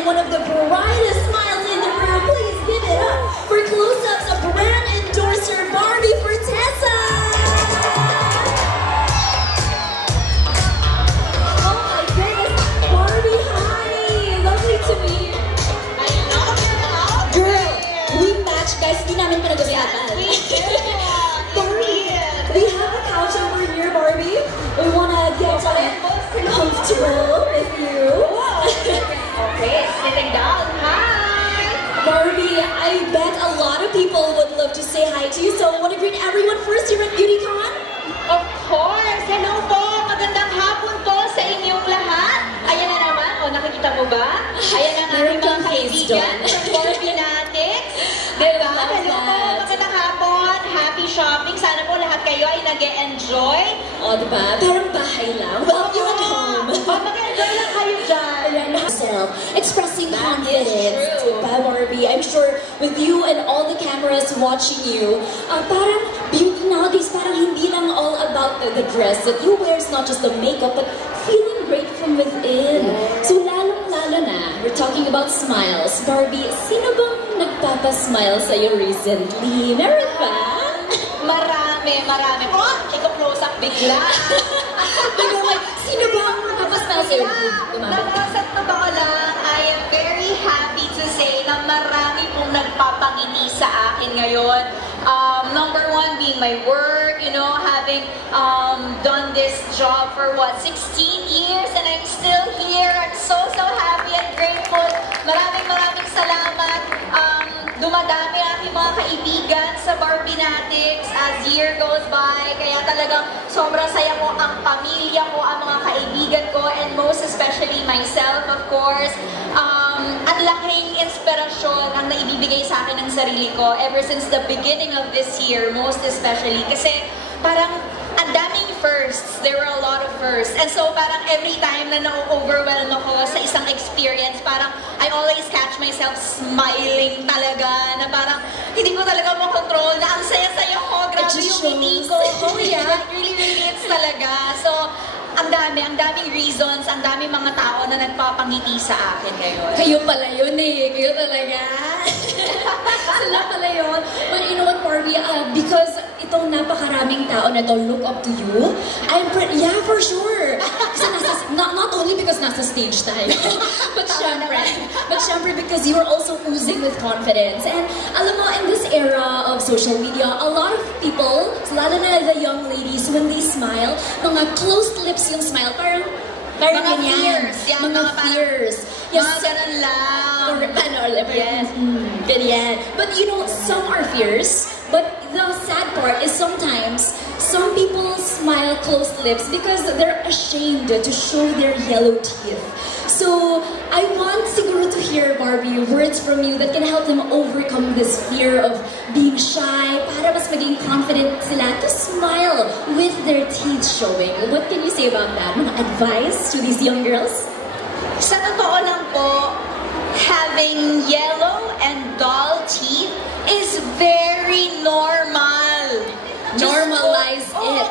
and one of the brightest smiles in the room. Please give it up for close-ups of brand endorser Barbie Forteza. Oh my goodness, Barbie, hi! Lovely to meet you. Girl, we match, guys. Hindi namin pinag-usapan. Barbie, we have a couch over here, Barbie. We wanna get comfortable with you. Okay, sitting down. Hi! Barbie, I bet a lot of people would love to say hi to you. So I want to greet everyone first here at BeautyCon. Of course! Hello po! Magandang hapon po sa inyong lahat. Ayan na naman. O, nakikita mo ba? Ayan ang ating mga kaibigan from Barbinatics. Diba? Hello po! Magandang hapon! Happy shopping! Sana po lahat kayo ay nag-e-enjoy. O, diba? Parang bahay lang. Well, you're at home. Mag-enjoy lang kayo dyan. Expressing confidence, diba, Barbie? I'm sure with you and all the cameras watching you, parang beauty nowadays, parang hindi lang all about the dress that you wear. It's not just the makeup, but feeling great from within. So lalong-lalo na, we're talking about smiles. Barbie, sino bang nagpapasmile sa'yo recently? Meron ba? Marami. Oh, iko-close up bigla. Sino bang nagpapasmile sa'yo? Sa totoo lang, I am very happy to say na marami pong nagpapangiti sa akin ngayon. Number one being my work, you know, having done this job for what, 16 years, and I'm still here. I'm so happy and grateful. Maraming salamat. Dumadami aking mga kaibigan sa Barbinatics as year goes by. Kaya talagang sobrang saya ko ang pamilya ko, ang mga kaibigan ko, and most especially myself, of course. Ang laking inspirasyon ang naibibigay sa akin ng sarili ko ever since the beginning of this year, most especially. Kasi parang ang daming firsts. There were a lot of firsts. And so parang every time na na-overwhelm ako sa isang experience, parang I always catch myself smiling talaga, na parang hindi ko talaga makontrol, na ang saya-saya ko, grabe yung ngiti ko. Oh yeah, really it's talaga. So, ang daming reasons, ang daming mga tao na nagpapangiti sa akin ngayon. Kayo pala yun eh. Kayo talaga. Sila pala yun. But you know what, Barbie? Because itong napakaraming tao na to look up to you, yeah, for sure. Kasi not only because nasa stage tayo, but syempre because you are also oozing with confidence. And alam mo, in this era of social media, a lot of people, lalo na the young ladies, when they smile, mga closed lips yung smile, parang mga fears. Mga fears. Yes, mga ganun lang. Yes. Ganyan. But you know, some are fears. But the sad part is sometimes some people smile closed lips because they're ashamed to show their yellow teeth. So I want siguro to hear, Barbie, words from you that can help them overcome this fear of being shy, para mas maging confident sila to smile with their teeth showing. What can you say about that? Mga advice to these young girls? Sa totoo lang po, having yellow and dull teeth is very normal. Normalize it.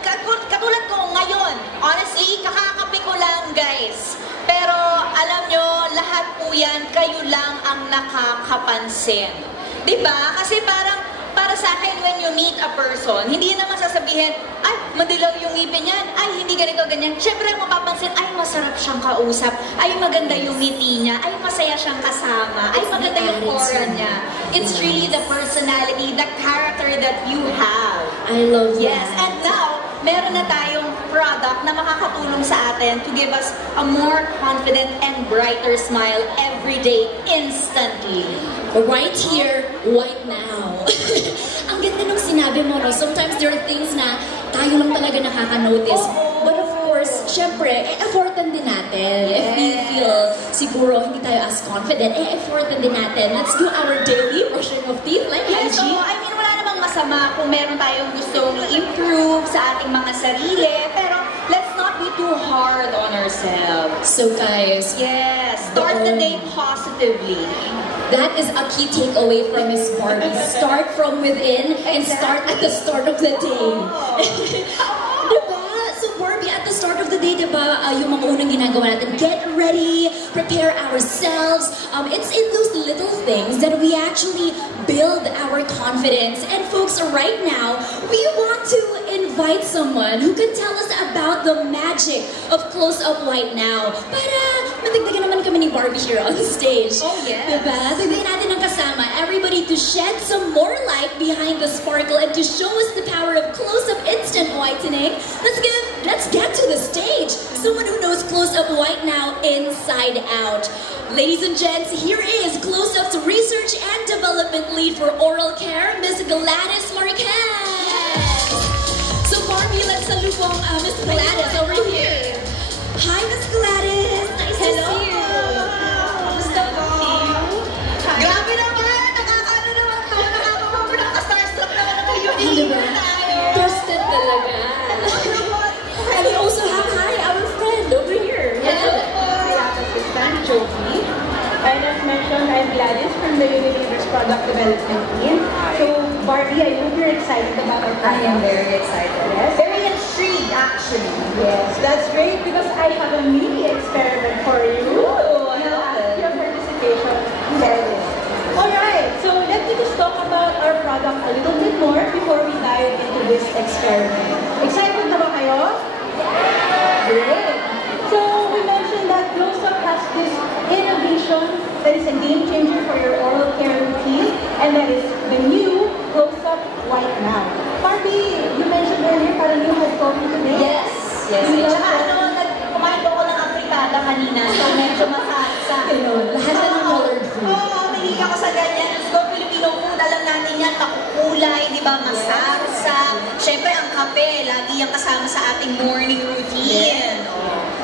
Katulad ko ngayon, honestly, kakakape ko lang, guys. Pero alam nyo, lahat po yan, kayo lang ang nakakapansin. Diba? Kasi parang, para sa akin, when you meet a person, hindi naman sasabihin, ay, madilaw yung ngipin yan, ay, hindi ganito, ganyan. Siyempre, mapapansin, ay, masarap siyang kausap, ay, maganda yung ngiti niya, ay, masaya siyang kasama, ay, maganda yung aura niya. It's really the personality, the character that you have. I love that. Yes, and now, meron na tayong product na makakatulong sa atin to give us a more confident and brighter smile every day, instantly. Right here, right now. Ang ganda nung sinabi mo, no? Sometimes there are things na tayo lang talaga nakaka-notice. But of course, syempre, effortan din natin. If we feel siguro hindi tayo as confident, effortan din natin. Let's do our daily brushing of teeth like hygiene. So, I mean, wala namang masama kung meron tayong gustong i-improve sa ating mga sarili, pero let's not be too hard on ourselves. So guys, yes, start the day positively. That is a key takeaway from Miss Barbie. Start from within and start at the start of the day. Diba? So Barbie, at the start of the the day, diba, yung mga unang ginagawa natin, get ready, prepare ourselves. It's in those little things that we actually build our confidence. And folks, right now, we want to invite someone who can tell us about the magic of Close-Up White Now. Para madagdagan naman kami ni Barbie here on the stage. Oh, yes. Diba? Dagdagan natin ang kasama. Everybody to shed some more light behind the sparkle and to show us the power of Close-Up Instant Whitening. Let's get to the stage. Someone who knows Close-Up White Now inside out. Ladies and gents, here is Close-Up's Research and Development Lead for Oral Care, Miss Gladys Marquez. So Barbie, let's salute Miss Gladys over here. Hi, Miss Gladys. Nice to see you. Kamusta po? Grabe naman! Nakakaano naman to? Nakaka-starstruck naman ang reunion tayo. Trusted talaga. And we also have, our friend over here. Jovi. And as mentioned, I'm Gladys from the Unilever's Product Development Team. So, Barbie, I hope you're excited about our I am product. very excited. Yes. Very intrigued, actually. Yes, that's great because I have a mini experiment for you. Ooh, I I'll love ask it. your participation for this. Alright, so let me just talk about our product a little bit more before we dive into this experiment. Excited na ba kayo? Great! So, we mentioned that Close-Up has this innovation that is a game changer for your oral care routine, and that is the new Close-Up White Now. Barbie, you mentioned earlier parang you had coffee today? Yes. Yes. You Tsaka love kumain ako ng afritada kanina, so medyo masaksa. Lahat na ng colored food. Oo, mahilig ako sa ganyan. Let's go, Filipino food. Alam natin yan, makukulay, di ba? Masarsa. Siyempre, ang kape, lagi yung kasama sa ating morning routine.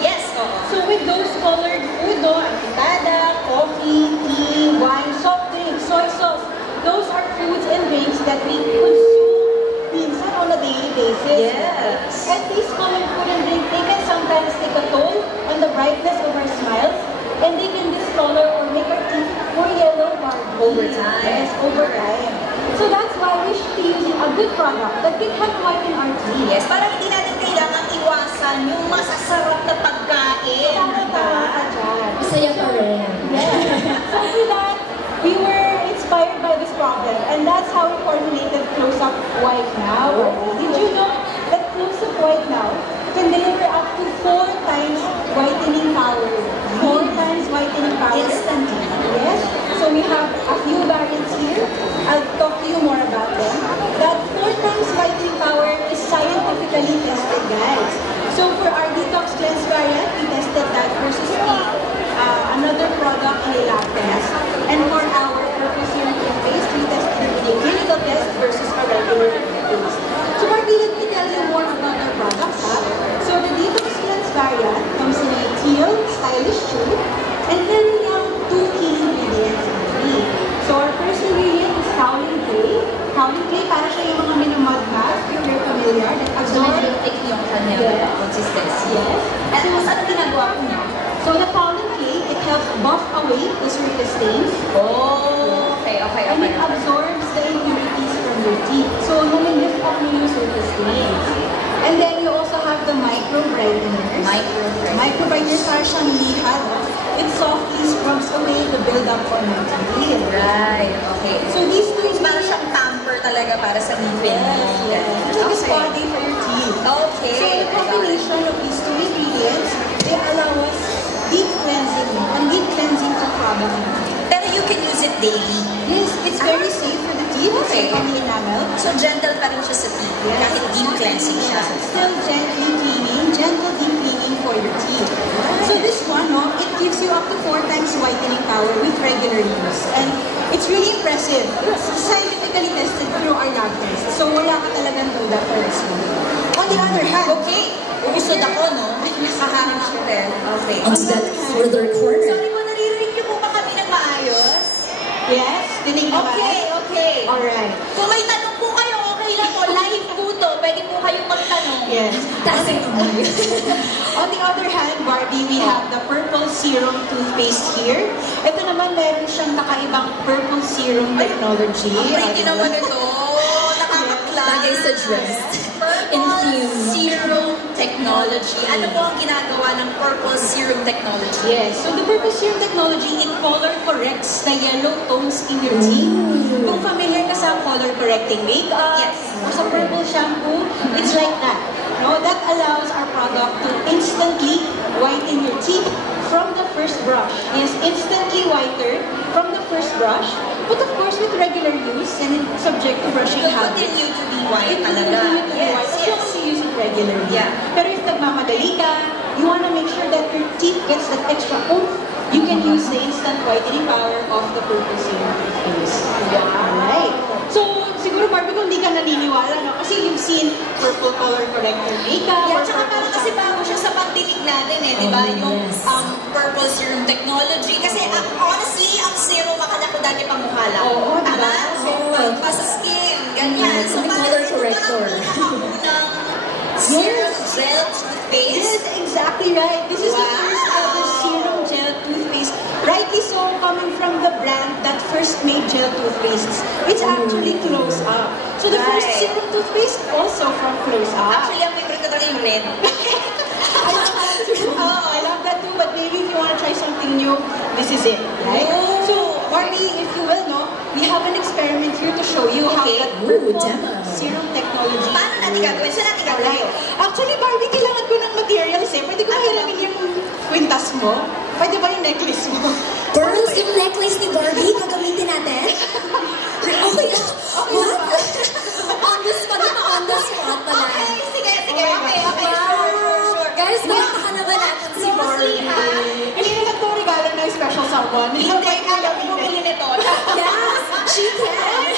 Yes, oo. So with those colored food, fritada, coffee, tea, wine, soft drinks, soy sauce, those are foods and drinks that we consume minsan on a daily basis. Yes. And these colored food and drinks, they can sometimes take a toll on the brightness of our smiles, and they can discolor or make our teeth more yellow or Over time. Yes, over time. So that's why we should be using a good product that can help whiten our teeth. Yes, parang hindi natin kailangan iwasan yung masasarap na pagkain. Tama ka dyan. Masaya pa rin. So with that, we were inspired by this problem, and that's how we formulated Close-Up White Now. Did you know that Close-Up White Now can deliver up to 4 times whitening power? 4 times whitening power. Instantly. Yes. So we have a few variants here. I'll talk to you more about them. That 4 times whitening power is scientifically tested, guys. So for our Detox Cleanse variant, we tested that versus another product in a lab test. And for our Purple Serum toothpaste, we tested it in a clinical test versus a regular toothpaste. So Barbie, let me tell you more about our products. So the Detox Cleanse variant comes in a teal, stylish tube, and then we have 2 key ingredients in it. So our first ingredient is kaolin clay. Kaolin clay, para siya yung mga minamud mask, if you're familiar, that So, absorb. medyo thick yung kanyang consistency. Yes. At mas ano ginagawa ko niya? So the kaolin clay, it helps buff away the surface stains. Oh, okay. And it absorbs the impurities from your teeth. So, nalilift up niyo yung surface stains. And then, you also have the micro brighteners. Micro brighteners are siyang liha. It softly scrubs away the buildup on your teeth. Right, okay. So, these two is Para siyang pamper talaga para sa ngipin. Yes. It's like a spa day for your teeth. Okay. So, the combination of these 2 ingredients, they allow us deep cleansing. And deep cleansing sa product. Pero you can use it daily. Yes, it's very safe for the teeth. Okay. Safe on the enamel. So gentle pa rin siya sa teeth. Kahit deep cleansing siya. Still gently cleaning, gentle deep cleaning for your teeth. So this one, it gives you up to 4 times whitening power with regular use. And it's really impressive. It's scientifically tested through our lab test. So wala ka talagang duda for this one. On the other hand, Okay. Usod ako, no? Nakaharap siya rin. Okay. On to that further corner. Sorry po, naririnig niyo po ba kami ng maayos? yes, dinig na ba? Okay. Alright. Kung may tanong po kayo, okay lang po. Live po to. Pwede po kayong magtanong. Yes. Tasing kamay. On the other hand, Barbie, we have the Purple Serum toothpaste here. Ito naman, meron siyang kakaibang Purple Serum technology. Ang pretty naman ito. Nakakakla. Bagay sa dress. Purple Infused. Serum technology. Ano po ang ginagawa ng Purple Serum Technology? Yes, so the Purple Serum Technology, it color corrects the yellow tones in your teeth. Kung familiar ka sa color correcting makeup, Yes. or sa purple shampoo, it's like that. No, that allows our product to instantly whiten your teeth from the first brush. Yes, instantly whiter from the first brush. But of course, with regular use and subject to brushing It will habits. continue to be white It will talaga. continue to be Yes, white as yes. long as you use it regularly. Yeah. Pero if nagmamadali ka, you wanna make sure that your teeth gets that extra oomph, you can use the instant whitening power of the Purple Serum toothpaste. Alright. So, siguro Barbie, kung di ka naniniwala, no? Kasi you've seen purple color corrector makeup. Yeah, or tsaka purple parang kasi shampoo. bago siya sa pagdilig natin eh, di ba? Oh, Yung yes. Purple Serum Technology. Kasi honestly, ang serum akala ko dati pang mukha lang. Oo, Tama? diba? Oo. Pa sa skin, ganyan. Yes, So may parang color ito corrector. parang pinakaunang serum gel toothpaste. Yes, exactly right. This is the Wow. first ever serum gel toothpaste. Rightly so, coming from the brand that first made gel toothpastes. It's actually Close Up. So the first Right. serum toothpaste also from Close Up. Actually, ang favorite ko talaga yung red. I love that too. Oh, I love that too. But maybe if you want to try something new, this is it, right? Oh. So, Barbie, if you will, no, we have an experiment here to show you how Okay. that Ooh, purple demo. serum technology. Paano natin gagawin? Saan natin gagawin? Alright. Actually, Barbie, kailangan ko ng materials eh. Pwede ko mahiramin yung kwintas mo? Pwede ba yung necklace mo? Girls, yung necklace ni Barbie, gagamitin natin? Okay, what? On the spot pala. Okay, sige. Oh my Okay. God. Sure. Guys, nakaka naman natin si Barbie. Hindi naman ito regalo na special someone. Hindi, kaya ko bumili nito. Yes, she can.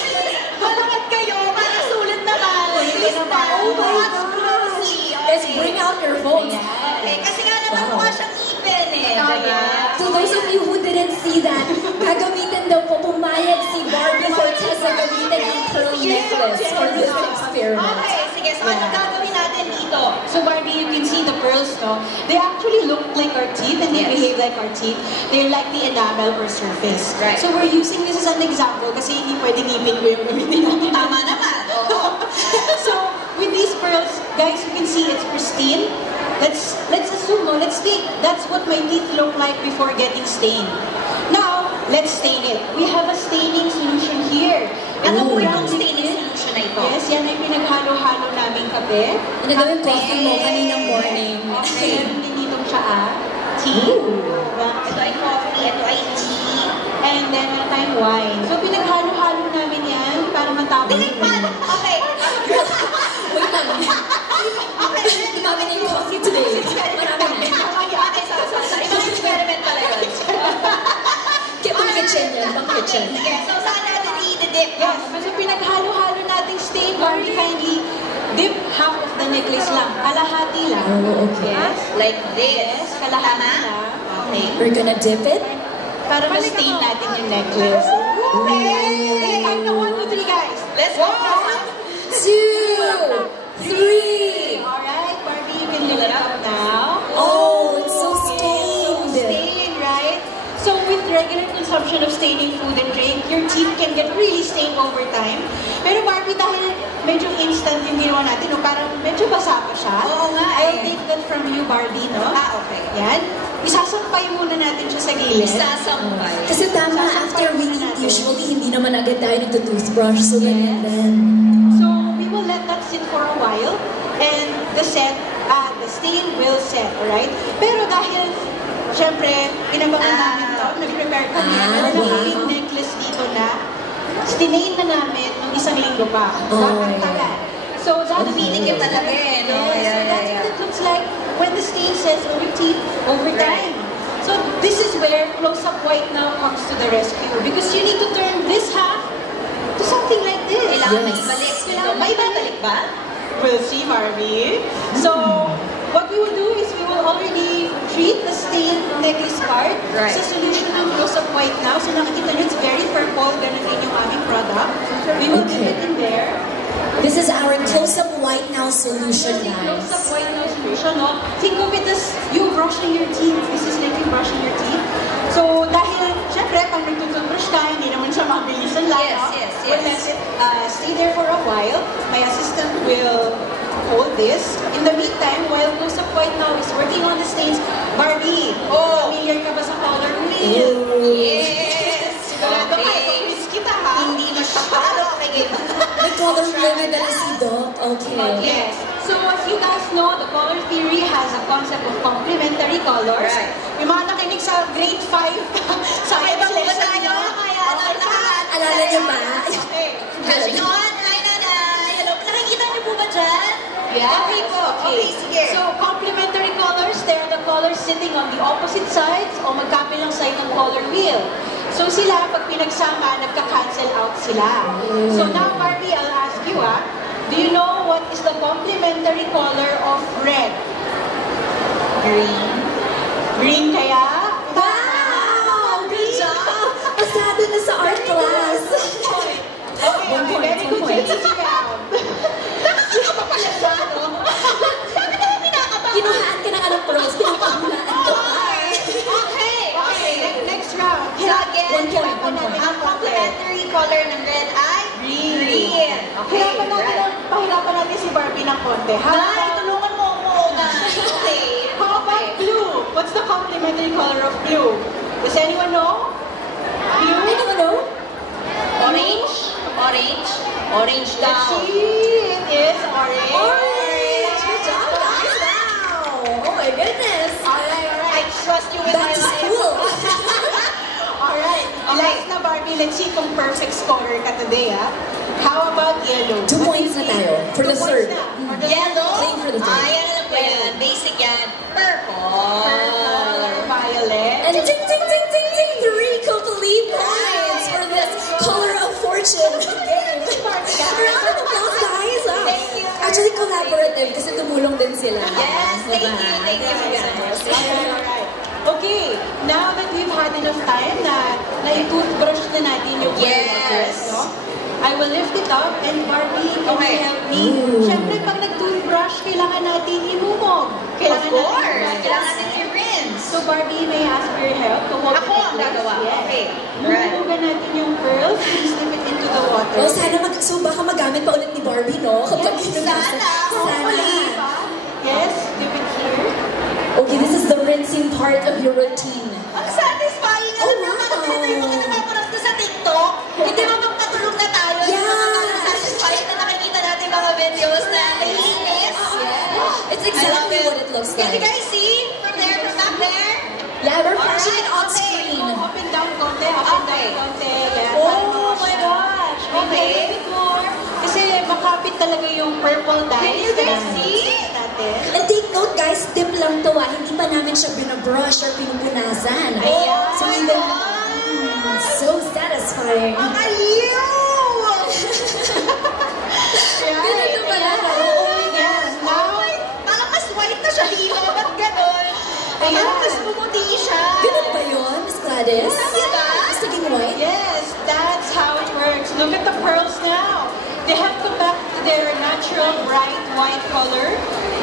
Malakad kayo, para sulit naman. Hindi naman. Oh my That's God. grossy. Guys, bring out your phones. Okay, kasi nga naman Wow. mukha siyang ipin eh. Oh, diba? yeah. To those of you who didn't see that, gagamitin daw po, pumayag si Barbie Forteza gamitin ang pearl necklace for this experiment. Okay, sige. So, ano gagawin natin dito? So Barbie, you can see the pearls, no? They actually look like our teeth and they Yes. behave like our teeth. They're like the enamel or surface. Right. So we're using this as an example kasi hindi pwedeng ngipin ko yung gamitin natin. Tama naman. Oo. So with these pearls, guys, you can see it's pristine. Let's assume, no? Let's think that's what my teeth look like before getting stained. Now, let's stain it. We have a staining solution here. Ano po Ooh. yung staining solution na ito? Yes, yan ay pinaghalo-halo naming kape. Ano daw yung coffee mo kaninang morning? Okay. Meron din ditong tsaa. Tea. Ito ay coffee, ito ay tea. And then, meron tayong wine. So, pinaghalo-halo namin yan para matapos. Tinikman! Okay. Wait lang. Marami na yung coffee today. Marami na. Okay, sorry. Ibang experiment pala yun. Pang kitchen yan, pang kitchen. Sige, so saan natin i-dip? Yes, so pinaghalo-halo nating stain. Barbie, kindly dip half of the necklace lang. Kalahati lang. Oh, okay. Yes. Like this. Yes, kalahati Tama? lang. Okay. We're gonna dip it. Para ma-stain natin yung necklace. Okay! Time na 1, 2, 3, guys. Let's go. 2, 3. Alright, Barbie, you can lift it up now. Oh, it's so Okay, stained. stained, right? So with regular consumption of staining food and drink, your teeth can get really stained over time. Pero Barbie, dahil medyo instant yung ginawa natin, no, parang medyo basa pa siya. Oo nga I'll eh. take that from you, Barbie, no? Okay. Yan. Isasampay muna natin siya sa gilid. Sasampay. Kasi tama, after we eat, usually hindi naman agad tayo nagtutoothbrush. So, ganyan din. So we will let that sit for a while and the stain will set, alright? Pero dahil, syempre, pinabangan namin to, nag-prepare kami, meron wow. ng big necklace dito na stinain na namin nung isang linggo pa. Oh, Bakit tagal? So that's Dumidikit talaga eh, no? Yes, Yeah, so that's yeah, what it looks like when the stain sets on your teeth over time. So this is where Close-Up White now comes to the rescue because you need to turn this half to something like this. Kailangan Yes. may ibalik. Kailangan May ibalik ba? We'll see, Barbie. So, what we will do is we will already treat the stained necklace part Right. sa solution ng Close-Up White now. So, nakikita nyo, it's very purple. Ganun din yung aming product. We will dip it in there. This is our close-up white now solution, This is guys. Close-Up White now solution, no? Think of it as you brushing your teeth. This is like you brushing your teeth. So, dahil, syempre, pag nagtutoothbrush ka, hindi naman siya mabilisan lang, Yes, no? yes, We'll yes. let it stay there for a while. My assistant will hold this. In the meantime, while Close Up White Now is working on the stains, Barbie, familiar ka ba sa color wheel? Yes! Sigurado ka, ipag-miss kita ha? Hindi masyado. Okay, May color wheel na dala si Doc. Okay. Yes. So as you guys know, the color theory has a concept of complementary colors. Right. Yung mga nakinig sa grade 5 science lesson nyo. Alala niyo ba? Okay. Catching on. Hi, Nanay. Hello. Nakikita niyo po ba dyan? Yeah. Okay po. Okay, sige. So, complementary colors, they're the colors sitting on the opposite sides o magkabilang side ng color wheel. So, sila, pag pinagsama, nagka-cancel out sila. So, now, Barbie, I'll ask you, do you know what is the complementary color of red? Green. Green kaya? Wow! Good job! Pasado na sa art class. Okay, One point, very good one point. easy round. Nakakita pa pala siya, no? Bakit ako pinakabahan? Kinuhaan ka ng anong pros, pinapahulaan ko. Okay. Next round. So again, One point, one point. ang complementary color ng red ay green. Okay, Pahirapan natin si Barbie ng konti. Nay, tulungan mo ako, Nay. Okay. How about blue? What's the complementary color of blue? Does anyone know? Blue? Anyone know? Orange. Orange. Orange Let's daw. see. It is orange. Orange! Good job, guys! Wow! Oh my goodness! Alright. I trust you with my Back to life. school! Alright. Okay. Last na, Barbie. Let's see kung perfect scorer ka today, How about yellow? 2 points na tayo for the 2 third. points na. For the Yellow. Playing for the third. Ayan na po yan. Basic yan. Purple. color violet. And ding, ding, ding, ding, ding! 3 complete points for this Color of Fortune game. Round of applause, guys! Thank you. Actually, collaborative kasi tumulong din sila. Yes, thank you. Thank you, guys. Alright. Okay, now that we've had enough time na i-toothbrush na natin yung Yes. no? I will lift it up and Barbie, can Okay. you help me? Siyempre, pag nag-toothbrush, kailangan natin imumog. Of Kailangan course. natin Kailangan natin i-rinse. So Barbie, may I ask for your help to hold Ako ang gagawa. Yes. Okay. Right. Humugan natin yung pearls and slip it into the water. Oh, sana so baka magamit pa ulit ni Barbie, no? Kapag Sana. Sana. Yes, dip it here. Okay, this is the rinsing part of your routine. Ang satisfying. Oh, Alam mo, wow. parang ito yung mga napapanood ko sa TikTok. Hindi mo magpatulog na tayo. Yeah. Parang satisfying na nakikita natin mga videos na nalinis. It's exactly what it looks Can you like. guys see from there, from back there? Yeah, we're Alright, flashing it on okay. screen. Up and down konti, up and Okay. down konti. Yes. Oh my gosh. Okay. Okay. More. Kasi makapit talaga yung purple dye. Can you guys see? Natin. And take note, guys, tip lang to Hindi pa namin siya binabrush or pinupunasan. Ayan. So even, so satisfying. Ang aliw! Ganito pala. Oh my gosh. Now, Parang mas white na siya dito. Ba't ganon? Ayan. Parang mas pumuti siya. Ganun ba yun, Miss Gladys? Diba? Mas naging white? yes, that's how it works. Look at the pearls now. They have come back to their natural bright white color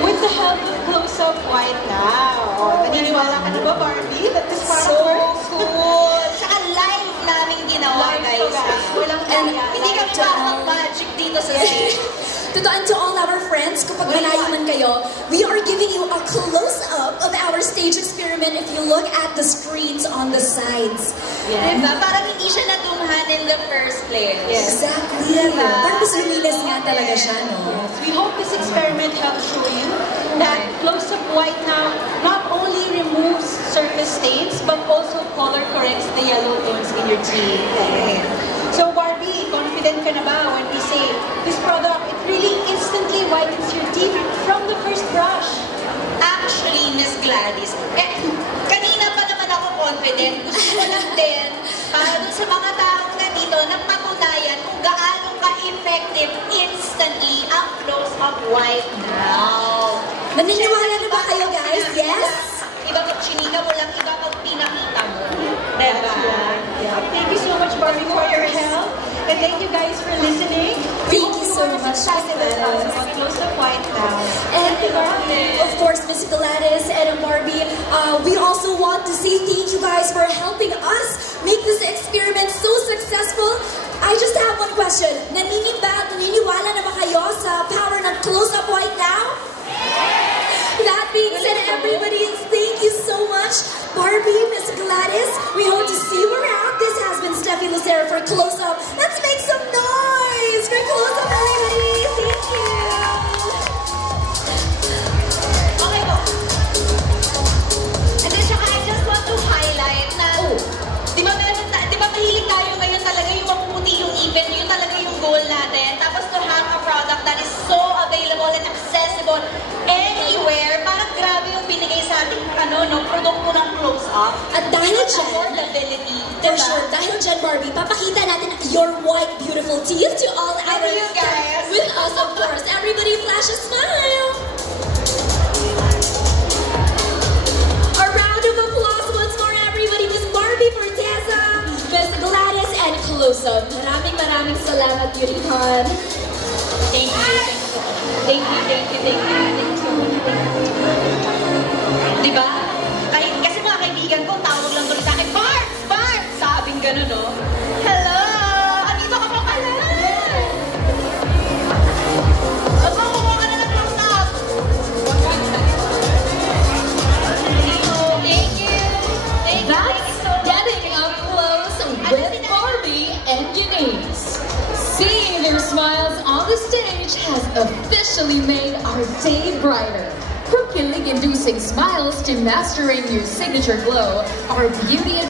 with the help of close-up white now. Naniniwala ka na ba, Barbie, that this So product works? cool. Tsaka live namin ginawa, Live guys. to guys. Walang And kaya. Hindi kami to parang magic dito sa stage. Totoo, and to all our friends, kapag malayo man kayo, we are giving you a close-up of our stage experiment if you look at the screens on the sides. Yeah. Diba? Parang hindi siya natunghan in the first place. Yes. Exactly. Diba? Parang mas lumilis nga talaga siya, no? We hope this experiment helps show you that close-up white now not only removes surface stains, but also color corrects the yellow tones in your teeth. So Barbie, confident ka na ba when we say this product, it really instantly whitens your teeth from the first brush? Actually, Miss Gladys, kanina pa naman ako confident. Gusto ko lang din para dun sa mga taong nandito na patunayan kung gaano ka-effective instantly ang close-up white now. Naniniwala na ba kayo, guys? Yes? Iba pag chinika mo lang, iba pag pinakita mo. Diba? Yeah. Thank you so much, Barbie, for your help. And thank you guys for listening. Thank you so much, Excited about close-up white now. And of course, Miss Gladys and Barbie, we also want to say thank you guys for helping us make this experiment so successful. I just have one question. Naniniwala na ba kayo sa power ng close-up white now? ko, anywhere, parang grabe yung binigay sa ating produkto ng close-up. At dahil dyan, affordability. for sure, dahil dyan, Barbie, papakita natin your white, beautiful teeth to all our you guys. With us, of course. Everybody flash a smile. A round of applause once more, everybody. Miss Barbie Forteza, Miss Gladys, and Close-Up. Maraming salamat, Yurihan. Thank you. Diba? Kasi mga kaibigan ko, tawag lang tuloy sa akin, Barbs! Sabing gano'n, no? Hello! Andito ka pa pala! Aba, kumuha ka na ng close-up! Thank you! That's getting up close with Barbie and Eunice. Seeing their smiles on the stage has officially made our day brighter. From killing inducing smiles to mastering your signature glow, our beauty